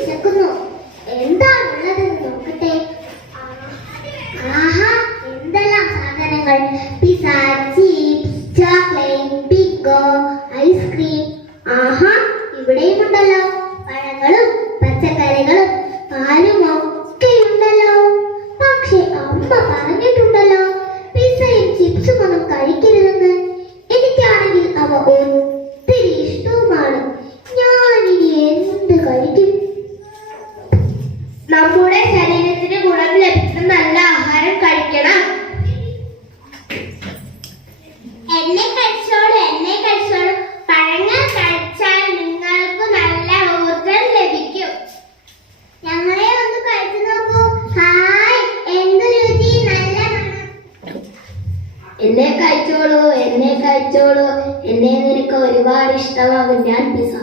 വിശക്കുന്നു എന്താണുള്ളതെന്ന് നോക്കട്ടെ? ആഹാ എന്തെല്ലാം സാധനങ്ങൾ? പിസ കഴിച്ചോളൂ എന്നെ നിനക്ക് ഒരുപാട് ഇഷ്ടമാകും ഞാൻ പിസ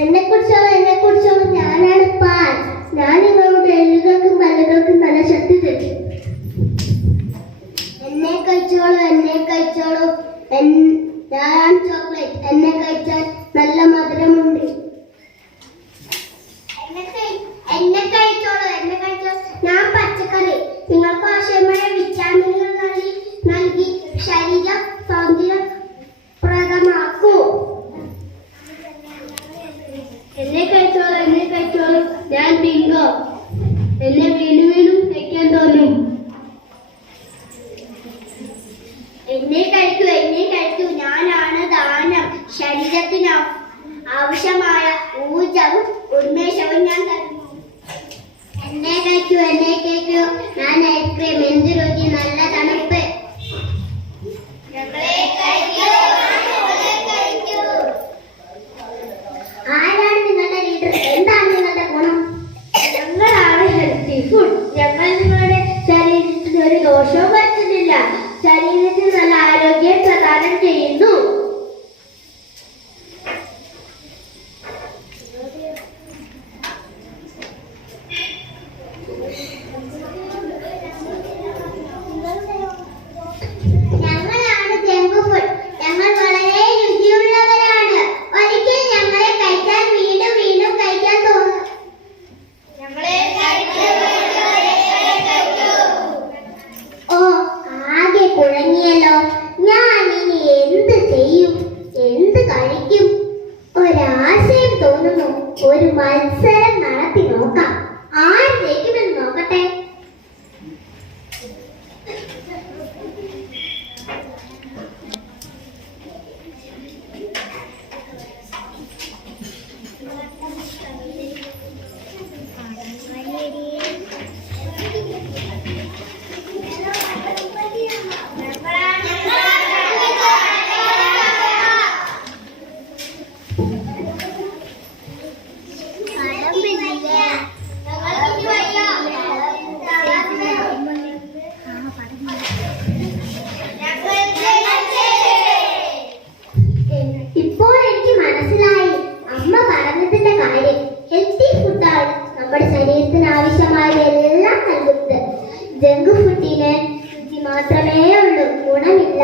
എന്നെ കുറിച്ചോളൂ എന്നെ കുറിച്ചോളൂ. ഞാനാണ് പാൽ. ഞാൻ നിങ്ങളുടെ എല്ലുകൾക്കും പല്ലുകൾക്കും നല്ല ശക്തി തരും. എന്നെ കഴിച്ചോളൂ എന്നെ കഴിച്ചോളൂ. ഞാൻ ചോക്ലേറ്റ്. എന്നെ കഴിച്ചാൽ നല്ല മധുരമുണ്ട് എന്നെ കഴി- എന്നെ കഴിച്ചോളൂ എന്നെ കഴിച്ചോളൂ ഞാൻ പച്ചക്കറി നിങ്ങൾക്ക് ആവശ്യമായ വിറ്റാമിനുകൾ നൽകി നൽകി ശരീരം സൗന്ദര്യം പ്രദമാക്കൂ എന്നെ കഴിച്ചോളൂ എന്നെ കഴിച്ചോളൂ ഞാൻ ബിങ്കോ എന്നെ വീണ്ടും വീണ്ടും കഴിക്കാൻ തോന്നും. എന്നെ കഴിക്കൂ എന്നെ കഴിക്കൂ. ഞാനാണ് ദാനം ശരീരത്തിന് ആവശ്യമായ ഊർജവും ഉന്മേഷവും ഞാൻ തരുന്നു. എന്നെ കഴിക്കൂ എന്നെ കഴിക്കൂ 有学问。ഹെൽത്തി ഫുഡാണ് നമ്മുടെ ശരീരത്തിന് ആവശ്യമായതെല്ലാം നൽകുന്നത്. ജങ്ക് ഫുഡിന് മാത്രമേ ഉള്ളൂ ഗുണമില്ല.